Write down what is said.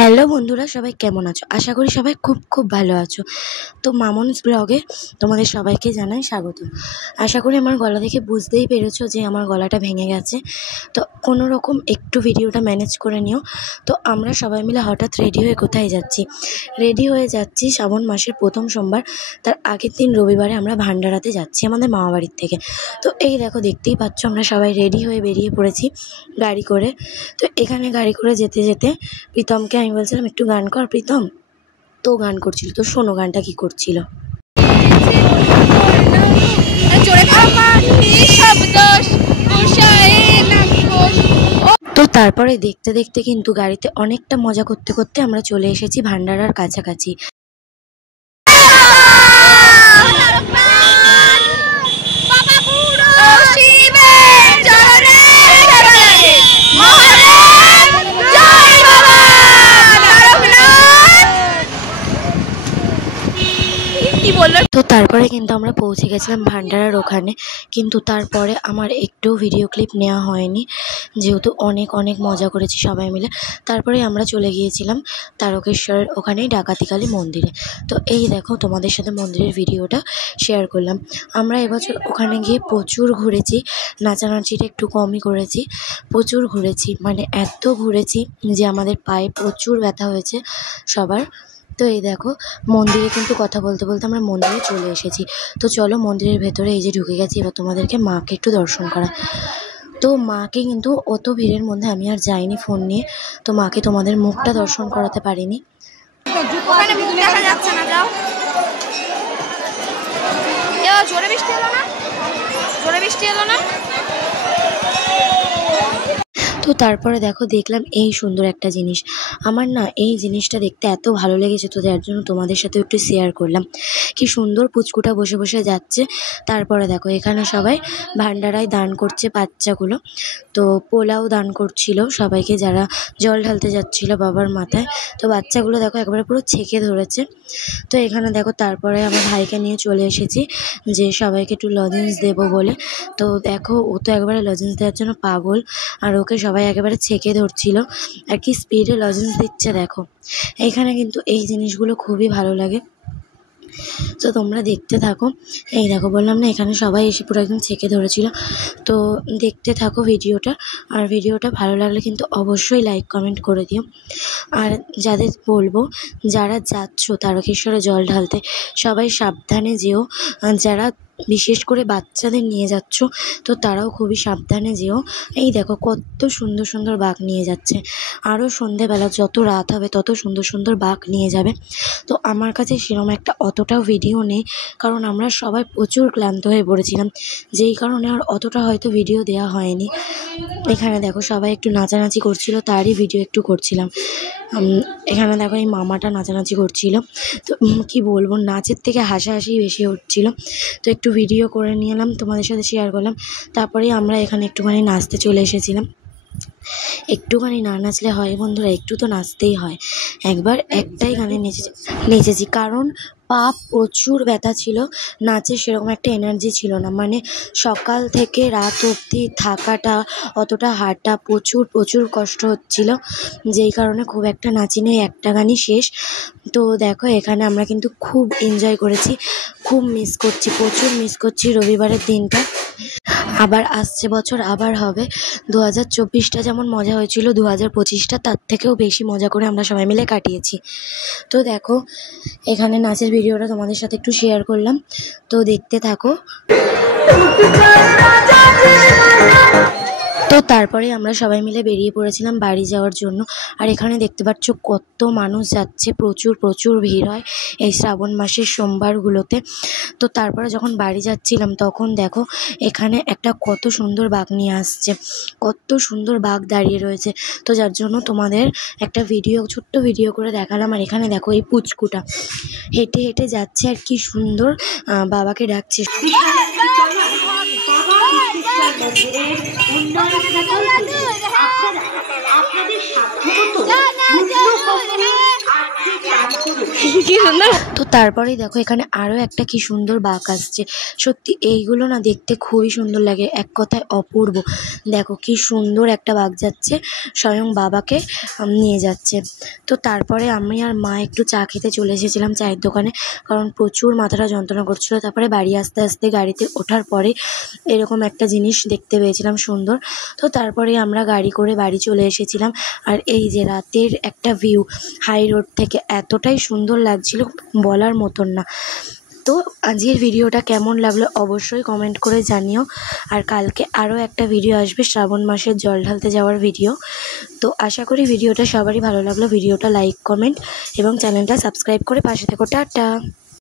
Hello বন্ধুরা, সবাই কেমন আছো? আশা করি সবাই খুব খুব ভালো আছো। তো মামনস ব্লগে তোমাদের সবাইকে জানাই স্বাগত। আশা করি আমার গলা দেখে বুঝতেই পেরেছো যে আমার গলাটা ভেঙে গেছে। তো কোনো রকম একটু ভিডিওটা ম্যানেজ করে নিও। তো আমরা সবাই মিলে হঠাৎ রেডি হয়ে কোথায় যাচ্ছি? রেডি হয়ে যাচ্ছি শ্রাবণ মাসের প্রথম সোমবার, তার আগের দিন রবিবারে আমরা ভান্ডারাতে যাচ্ছি আমাদের মামাবাড়ির থেকে। তো এই দেখো, দেখতেই পাচ্ছ আমরা সবাই রেডি হয়ে বেরিয়ে পড়েছি গাড়ি করে। তো এখানে গাড়ি করে যেতে যেতে প্রীতমকে আমি বলছিলাম, একটু গান কর প্রীতম। তো গান করছিল, তো শোনো গানটা কি করছিল। তো তারপরে দেখতে দেখতে কিন্তু গাড়িতে অনেকটা মজা করতে করতে আমরা চলে এসেছি ভান্ডারার কাছাকাছি। তো তারপরে কিন্তু আমরা পৌঁছে গেছিলাম ভান্ডারার ওখানে, কিন্তু তারপরে আমার একটু ভিডিও ক্লিপ নেওয়া হয়নি, যেহেতু অনেক অনেক মজা করেছি সবাই মিলে। তারপরে আমরা চলে গিয়েছিলাম তারকেশ্বরের ওখানেই ডাকাতিকালী মন্দিরে। তো এই দেখো, তোমাদের সাথে মন্দিরের ভিডিওটা শেয়ার করলাম। আমরা এবছর ওখানে গিয়ে প্রচুর ঘুরেছি, নাচানাচিটা একটু কমই করেছি, প্রচুর ঘুরেছি, মানে এত ঘুরেছি যে আমাদের পায়ে প্রচুর ব্যথা হয়েছে সবার। তো এই দেখো, মন্দিরে কিন্তু কথা বলতে বলতে আমরা মন্দিরে চলে এসেছি। তো চলো মন্দিরের ভেতরে এই যে ঢুকে গেছি, এবার তোমাদেরকে মাকে একটু দর্শন করা। তো মাকে কিন্তু অত ভিড়ের মধ্যে আমি আর যাইনি ফোন নিয়ে, তো মাকে তোমাদের মুখটা দর্শন করাতে পারিনি। জোরে বৃষ্টি এলো না। তো তারপরে দেখো, দেখলাম এই সুন্দর একটা জিনিস। আমার না এই জিনিসটা দেখতে এত ভালো লেগেছে, তো যার জন্য তোমাদের সাথে একটু শেয়ার করলাম। কি সুন্দর পুচকুটা বসে বসে যাচ্ছে। তারপরে দেখো, এখানে সবাই ভান্ডারায় দান করছে বাচ্চাগুলো। তো পোলাও দান করছিল সবাইকে যারা জল ঢালতে যাচ্ছিল বাবার মাথায়। তো বাচ্চাগুলো দেখো একবারে পুরো ছেঁকে ধরেছে। তো এখানে দেখো, তারপরে আমার ভাইকে নিয়ে চলে এসেছি যে সবাইকে একটু লজেন্স দেবো বলে। তো দেখো, ও তো একবারে লজেন্স দেওয়ার জন্য পাগল, আর ওকে সবাই একেবারে ছেঁকে ধরছিল, আর কি স্পিডে লজেন্স দিচ্ছে দেখো। এইখানে কিন্তু এই জিনিসগুলো খুবই ভালো লাগে, তো তোমরা দেখতে থাকো। এই দেখো, বললাম না এখানে সবাই এসে পুরো একদম ছেঁকে ধরেছিল। তো দেখতে থাকো ভিডিওটা, আর ভিডিওটা ভালো লাগলে কিন্তু অবশ্যই লাইক কমেন্ট করে দিও। আর যাদের বলবো, যারা যাচ্ছ তারকেশ্বরে জল ঢালতে, সবাই সাবধানে যেও। যারা বিশেষ করে বাচ্চাদের নিয়ে যাচ্ছ, তো তারাও খুবই সাবধানে যেও। এই দেখো কত সুন্দর সুন্দর বাঘ নিয়ে যাচ্ছে। আরও সন্ধেবেলা যত রাত হবে তত সুন্দর সুন্দর বাঘ নিয়ে যাবে। তো আমার কাছে সেরকম একটা অতটাও ভিডিও নেই, কারণ আমরা সবাই প্রচুর ক্লান্ত হয়ে পড়েছিলাম, যেই কারণে আর অতটা হয়তো ভিডিও দেওয়া হয়নি। এখানে দেখো সবাই একটু নাচানাচি করছিল, তারই ভিডিও একটু করছিলাম। এখানে দেখো এই মামাটা নাচানাচি করছিল। তো কি বলবো, নাচের থেকে হাসাহাসি বেশি হচ্ছিল। তো একটু ভিডিও করে নিয়ে এলাম, তোমাদের সাথে শেয়ার করলাম। তারপরেই আমরা এখানে একটুখানি নাচতে চলে এসেছিলাম। একটুখানি না নাচলে হয় বন্ধুরা, একটু তো নাচতেই হয়। একবার একটাই গানে নেচেছি, কারণ পা প্রচুর ব্যথা ছিল, নাচে সেরকম একটা এনার্জি ছিল না। মানে সকাল থেকে রাত অবধি থাকাটা, অতটা হাঁটা, প্রচুর প্রচুর কষ্ট হচ্ছিল, যেই কারণে খুব একটা নাচিনি, একটা গানই শেষ। তো দেখো, এখানে আমরা কিন্তু খুব এনজয় করেছি, খুব মিস করছি, প্রচুর মিস করছি রবিবারের দিনটা। আবার আসছে বছর আবার হবে। 2024টা যেমন মজা হয়েছিল, 2025টা তার থেকেও বেশি মজা করে আমরা সবাই মিলে কাটিয়েছি। তো দেখো, এখানে নাচের ভিডিওটা তোমাদের সাথে একটু শেয়ার করলাম, তো দেখতে থাকো। তো তারপরে আমরা সবাই মিলে বেরিয়ে পড়েছিলাম বাড়ি যাওয়ার জন্য। আর এখানে দেখতে পাচ্ছ কত মানুষ যাচ্ছে, প্রচুর প্রচুর ভিড় হয় এই শ্রাবণ মাসের সোমবারগুলোতে। তো তারপরে যখন বাড়ি যাচ্ছিলাম, তখন দেখো এখানে একটা কত সুন্দর বাঘ নিয়ে আসছে, কত সুন্দর বাঘ দাঁড়িয়ে রয়েছে। তো যার জন্য তোমাদের একটা ভিডিও, ছোট্ট ভিডিও করে দেখালাম। আর এখানে দেখো এই পুচকুটা হেঁটে হেঁটে যাচ্ছে, আর কি সুন্দর বাবাকে ডাকছে। তো তারপরেই দেখো এখানে আরও একটা কি সুন্দর বাঁক আসছে। সত্যি এইগুলো না দেখতে খুবই সুন্দর লাগে, এক কথায় অপূর্ব। দেখো কি সুন্দর একটা বাঁক যাচ্ছে, স্বয়ং বাবাকে নিয়ে যাচ্ছে। তো তারপরে আমি আর মা একটু চা খেতে চলে এসেছিলাম চায়ের দোকানে, কারণ প্রচুর মাথাটা যন্ত্রণা করছিল। তারপরে বাড়ি আস্তে আস্তে গাড়িতে ওঠার পরে এরকম একটা জিনিস দেখতে পেয়েছিলাম সুন্দর। তো তারপরে আমরা গাড়ি করে বাড়ি চলে এসেছিলাম। আর এই যে রাতের একটা ভিউ হাই রোড থেকে এতটাই সুন্দর লাগছিল, বলার মতন না। তো আজকের ভিডিওটা কেমন লাগলো অবশ্যই কমেন্ট করে জানিও। আর কালকে আরও একটা ভিডিও আসবে, শ্রাবণ মাসের জল ঢালতে যাওয়ার ভিডিও। তো আশা করি ভিডিওটা সবারই ভালো লাগলো। ভিডিওটা লাইক, কমেন্ট এবং চ্যানেলটা সাবস্ক্রাইব করে পাশে থেকো। টাটা।